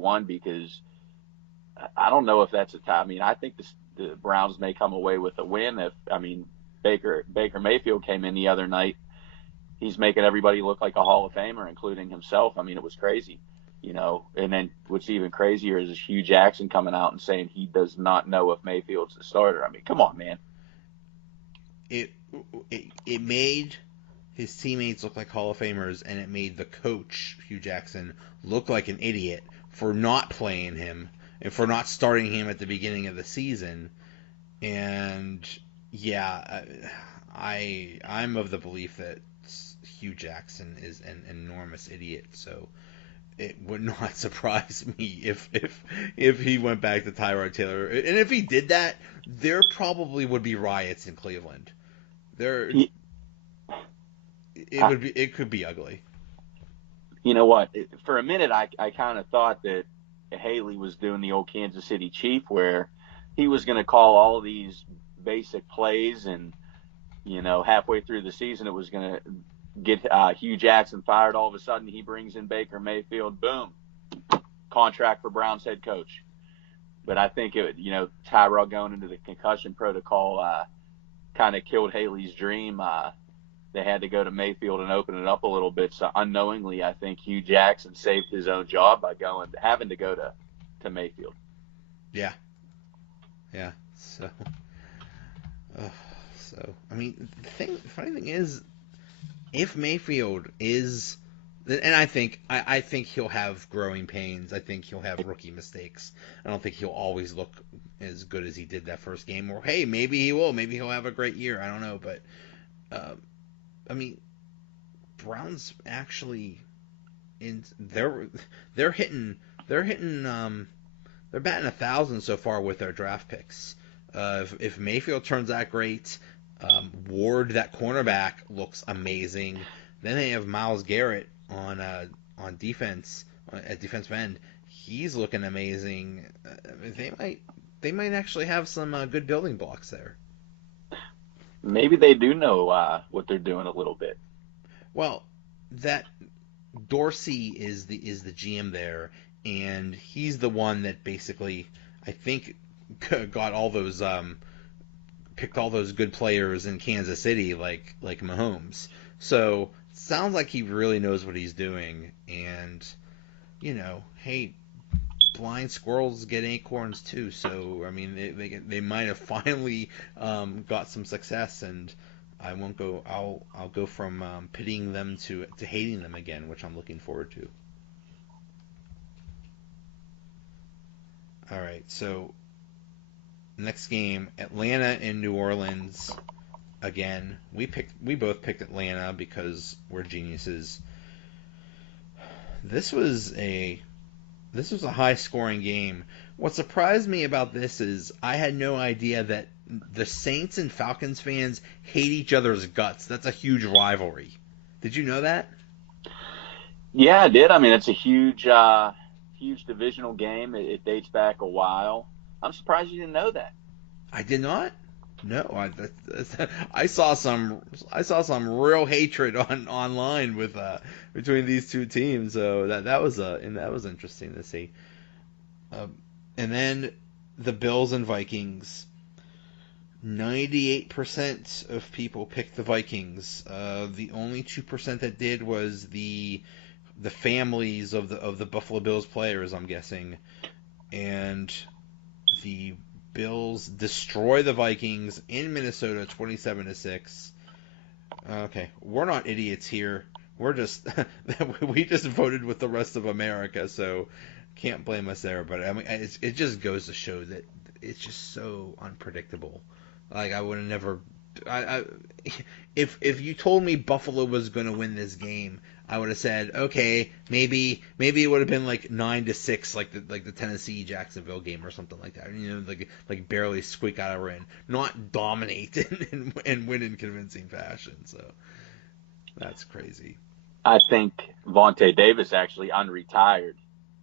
won because I don't know if that's a tie. I mean, I think the Browns may come away with a win if, I mean, Baker Mayfield came in the other night. He's making everybody look like a Hall of Famer, including himself. I mean, it was crazy, you know. And then what's even crazier is Hugh Jackson coming out and saying he does not know if Mayfield's the starter. I mean, come on, man. It it made his teammates look like Hall of Famers, and it made the coach Hugh Jackson look like an idiot for not playing him and for not starting him at the beginning of the season. And yeah, I'm of the belief that Hugh Jackson is an enormous idiot. So it would not surprise me if he went back to Tyrod Taylor, and if he did that, there probably would be riots in Cleveland. There, He, it could be ugly. you know what? For a minute, I kind of thought that Haley was doing the old Kansas City Chief, where he was going to call all these basic plays, and you know, halfway through the season, it was going to get Hugh Jackson fired. All of a sudden, he brings in Baker Mayfield. Boom, contract for Browns head coach. But I think it, you know, Tyrod going into the concussion protocol kind of killed Haley's dream. They had to go to Mayfield and open it up a little bit. So unknowingly, I think Hugh Jackson saved his own job by having to go to Mayfield. Yeah, yeah. So, so I mean, the funny thing is, if Mayfield is, and I think he'll have growing pains. I think he'll have rookie mistakes. I don't think he'll always look as good as he did that first game. Or hey, maybe he will. Maybe he'll have a great year. I don't know, but I mean, Browns actually they're hitting they're batting 1,000 so far with their draft picks. If Mayfield turns out great, Ward, that cornerback, looks amazing. Then they have Myles Garrett on defense at defensive end. He's looking amazing. They might actually have some good building blocks there. Maybe they do know what they're doing a little bit. Well, that Dorsey is the GM there, and he's the one that basically, I think, got all those picked all those good players in Kansas City, like Mahomes. So sounds like he really knows what he's doing, and you know, hey, blind squirrels get acorns too. So I mean, they might have finally got some success, and I won't go. I'll go from pitying them to hating them again, which I'm looking forward to. All right, so next game, Atlanta and New Orleans. Again, we both picked Atlanta because we're geniuses. This was a high scoring game. What surprised me about this is I had no idea that the Saints and Falcons fans hate each other's guts. That's a huge rivalry. Did you know that? Yeah, I did. I mean, it's a huge divisional game. It dates back a while. I'm surprised you didn't know that. I did not. No, I saw some real hatred online with between these two teams. So that was interesting to see. And then the Bills and Vikings. 98% of people picked the Vikings. The only 2% that did was the families of the Buffalo Bills players, I'm guessing, and the Bills destroy the Vikings in Minnesota 27-6. Okay, we're not idiots here. We're just we just voted with the rest of America, so can't blame us there. But I mean, it just goes to show that it's just so unpredictable. Like I would have never. If you told me Buffalo was going to win this game, I would have said, okay, maybe it would have been like 9-6, like the Tennessee Jacksonville game or something like that. You know, like barely squeak out a win, not dominate and win in convincing fashion. So that's crazy. I think Vontae Davis actually unretired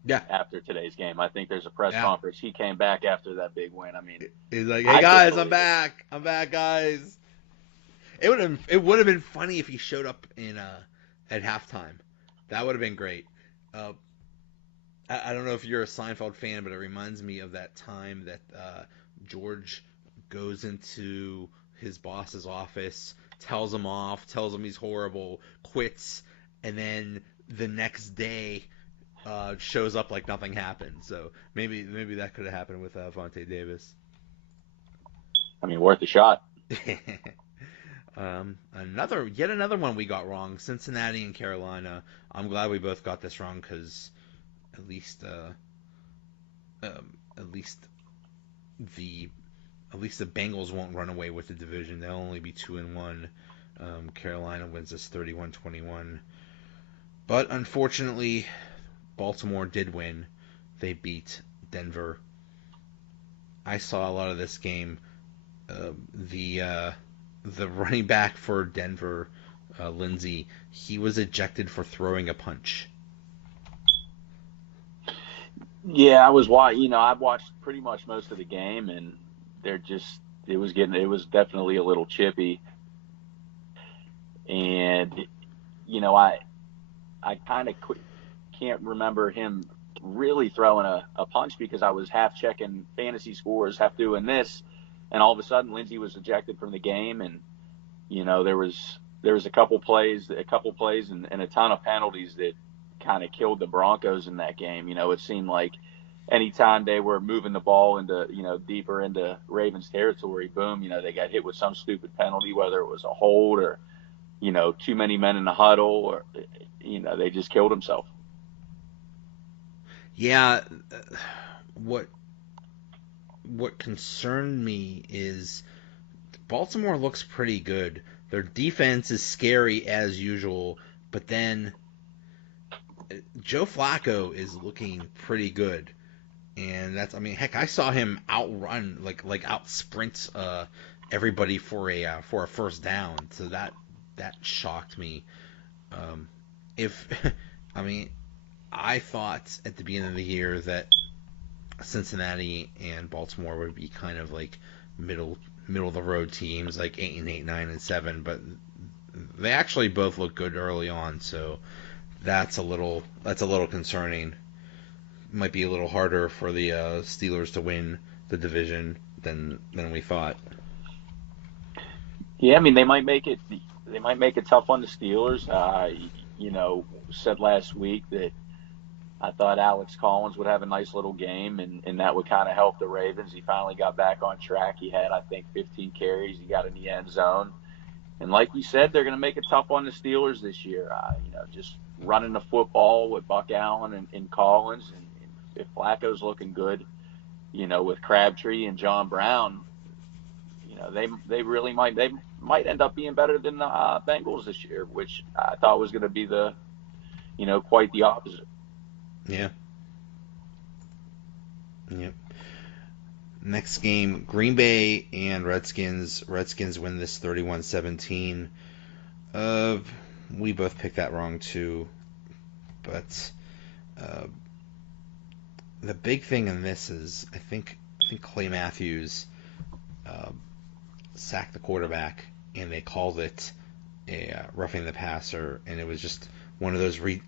Yeah, after today's game. I think there's a press yeah. conference. He came back after that big win. I mean, He's like, hey I couldn't guys, I'm believe it. back. I'm back, guys. It would have been funny if he showed up in at halftime. That would have been great. Uh, I don't know if you're a Seinfeld fan, but it reminds me of that time that George goes into his boss's office, tells him off, tells him he's horrible, quits, and then the next day shows up like nothing happened. So maybe that could have happened with Vontae Davis. I mean, worth a shot. Yet another one we got wrong. Cincinnati and Carolina. I'm glad we both got this wrong because at least at least the at least the Bengals won't run away with the division. They'll only be 2-1. Carolina wins this 31-21. But unfortunately, Baltimore did win. They beat Denver. I saw a lot of this game. The running back for Denver, Lindsey, he was ejected for throwing a punch. Yeah, I've watched pretty much most of the game, and they're just it was definitely a little chippy, and you know I kind of can't remember him really throwing a punch because I was half checking fantasy scores, half doing this, and all of a sudden Lindsey was ejected from the game, and there was a couple plays and a ton of penalties that kind of killed the Broncos in that game. It seemed like anytime they were moving the ball into deeper into Ravens territory, boom, they got hit with some stupid penalty, whether it was a hold or too many men in the huddle, or they just killed himself. Yeah, what what concerned me is Baltimore looks pretty good. Their defense is scary as usual, but then Joe Flacco is looking pretty good. And that's, I mean, heck, I saw him outrun, like out sprint everybody for a first down. So that shocked me. If I mean, I thought at the beginning of the year that Cincinnati and Baltimore would be kind of like middle of the road teams, like 8-8, 9-7, but they actually both look good early on. So that's a little concerning. Might be a little harder for the Steelers to win the division than we thought. Yeah, I mean they might make it tough on the Steelers. Said last week that I thought Alex Collins would have a nice little game, and that would kind of help the Ravens. He finally got back on track. He had, I think, 15 carries. He got in the end zone. And like you said, they're going to make it tough on the Steelers this year. Just running the football with Buck Allen and Collins. And if Flacco's looking good, with Crabtree and John Brown, they might end up being better than the Bengals this year, which I thought was going to be quite the opposite. Yeah. Yep. Next game, Green Bay and Redskins. Redskins win this 31-17. Uh, we both picked that wrong too, but uh, the big thing in this is I think Clay Matthews uh, sacked the quarterback, and they called it a roughing the passer, and it was just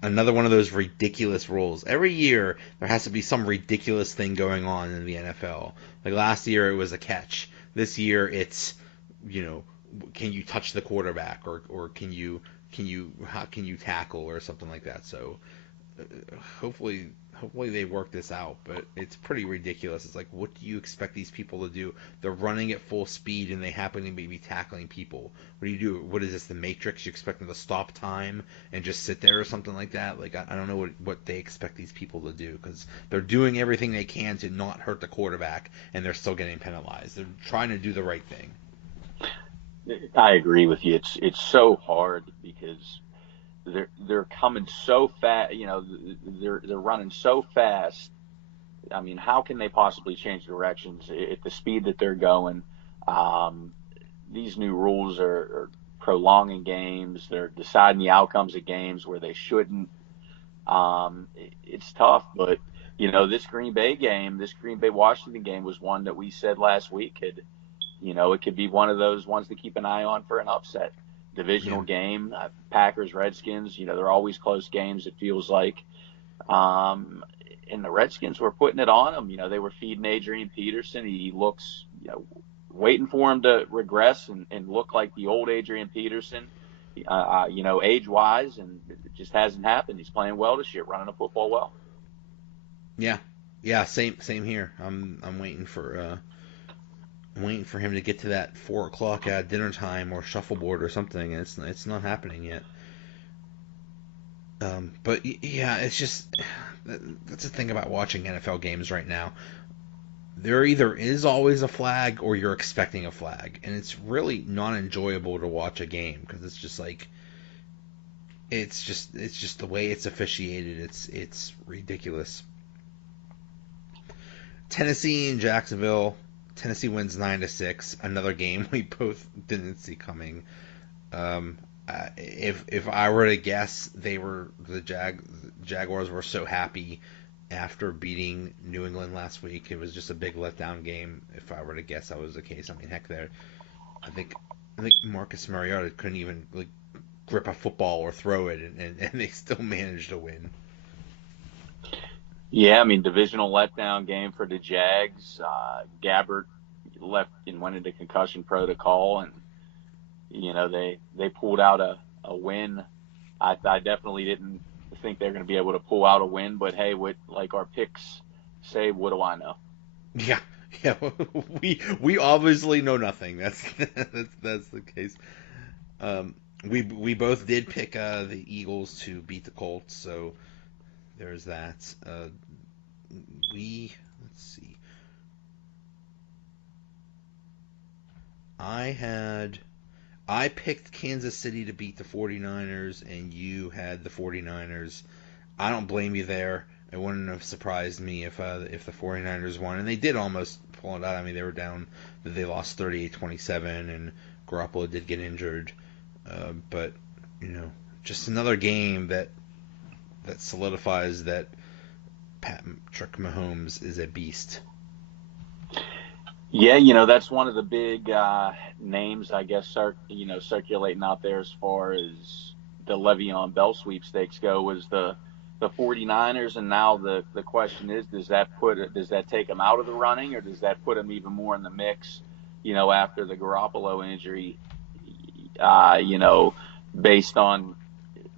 another one of those ridiculous rules. Every year there has to be some ridiculous thing going on in the NFL. Like last year it was a catch. This year it's you know can you touch the quarterback, or how can you tackle or something like that. So hopefully they work this out, but it's pretty ridiculous. It's like, what do you expect these people to do? They're running at full speed and they happen to be tackling people. What do you do? What is this, the Matrix? You expect them to stop time and just sit there or something like that? Like, I don't know what they expect these people to do, because they're doing everything they can to not hurt the quarterback, and they're still getting penalized. They're trying to do the right thing. I agree with you. It's so hard because they're coming so fast. They're running so fast. I mean, how can they possibly change directions at the speed that they're going? Um, these new rules are prolonging games. They're deciding the outcomes of games where they shouldn't. It's tough, but this Green Bay Washington game was one that we said last week it could be one of those ones to keep an eye on for an upset. Yeah. Divisional game, Packers, Redskins, they're always close games, it feels like. Um, and the Redskins were putting it on him. They were feeding Adrian Peterson. He looks, waiting for him to regress and look like the old Adrian Peterson, age-wise, and it just hasn't happened. He's playing well this year, running the football well. Yeah, yeah, same here. I'm waiting for him to get to that 4 o'clock dinner time or shuffleboard or something, and it's not happening yet. But yeah, it's just that's the thing about watching NFL games right now. There either is always a flag or you're expecting a flag, and it's really not enjoyable to watch a game because it's just like it's just the way it's officiated. It's ridiculous. Tennessee and Jacksonville. Tennessee wins 9-6. Another game we both didn't see coming. If I were to guess, the Jaguars were so happy after beating New England last week. It was just a big letdown game. If I were to guess, that was the case. I mean, heck, I think Marcus Mariota couldn't even grip a football or throw it, and they still managed to win. Yeah, I mean, divisional letdown game for the Jags. Gabbert left and went into concussion protocol, and they pulled out a win. I definitely didn't think they're going to be able to pull out a win, but hey, like our picks say, what do I know? Yeah. We obviously know nothing. That's the case. We both did pick the Eagles to beat the Colts, so there's that. Let's see. I picked Kansas City to beat the 49ers, and you had the 49ers. I don't blame you there. It wouldn't have surprised me if the 49ers won, and they did almost pull it out. I mean, they were down. They lost 38-27, and Garoppolo did get injured. But just another game that solidifies that Patrick Mahomes is a beast. Yeah, that's one of the big names, I guess, circulating out there as far as the Le'Veon Bell sweepstakes go was the 49ers, and now the question is, does that take them out of the running, or does that put them even more in the mix, after the Garoppolo injury, based on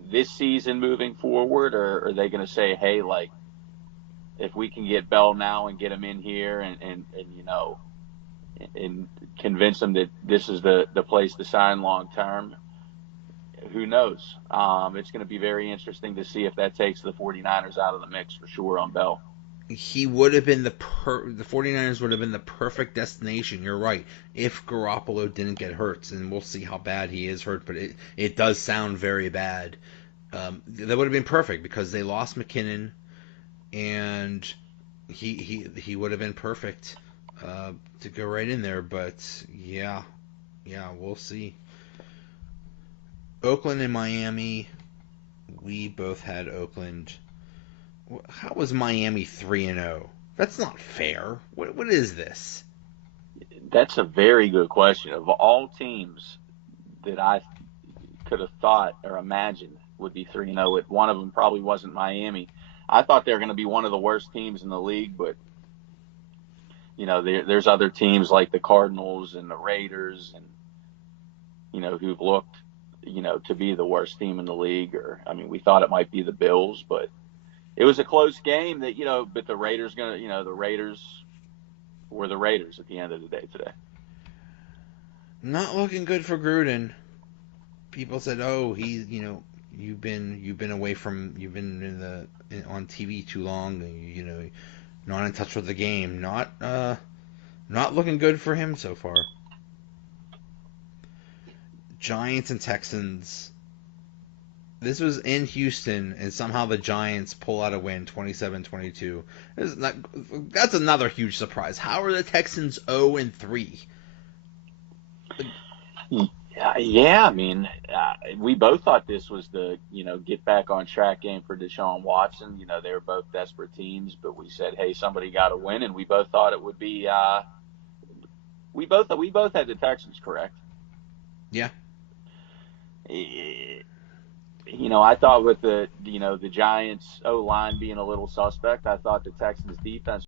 this season moving forward, or are they going to say, hey, like, if we can get Bell now and get him in here and convince them that this is the place to sign long term, who knows? It's going to be very interesting to see if that takes the 49ers out of the mix for sure on Bell. He would have been the 49ers would have been the perfect destination. You're right. If Garoppolo didn't get hurt, and we'll see how bad he is hurt, but it does sound very bad. That would have been perfect because they lost McKinnon, and he would have been perfect to go right in there. But yeah, we'll see. Oakland and Miami, we both had Oakland. How was Miami 3-0? That's not fair. What is this? That's a very good question. Of all teams that I could have thought or imagined would be 3-0, one of them probably wasn't Miami. I thought they were going to be one of the worst teams in the league, but there's other teams like the Cardinals and the Raiders, and who've looked, to be the worst team in the league. Or we thought it might be the Bills, but it was a close game that, but the Raiders the Raiders were the Raiders at the end of the day today. Not looking good for Gruden. People said, "Oh, he's you've been away from on TV too long, and not in touch with the game." Not looking good for him so far. Giants and Texans. This was in Houston, and somehow the Giants pull out a win, 27-22. That's another huge surprise. How are the Texans 0-3? Yeah, we both thought this was the, get back on track game for Deshaun Watson. They were both desperate teams, but we said, hey, somebody got to win, and we both thought it would be. We both had the Texans correct. Yeah. I thought with the Giants O line being a little suspect, I thought the Texans defense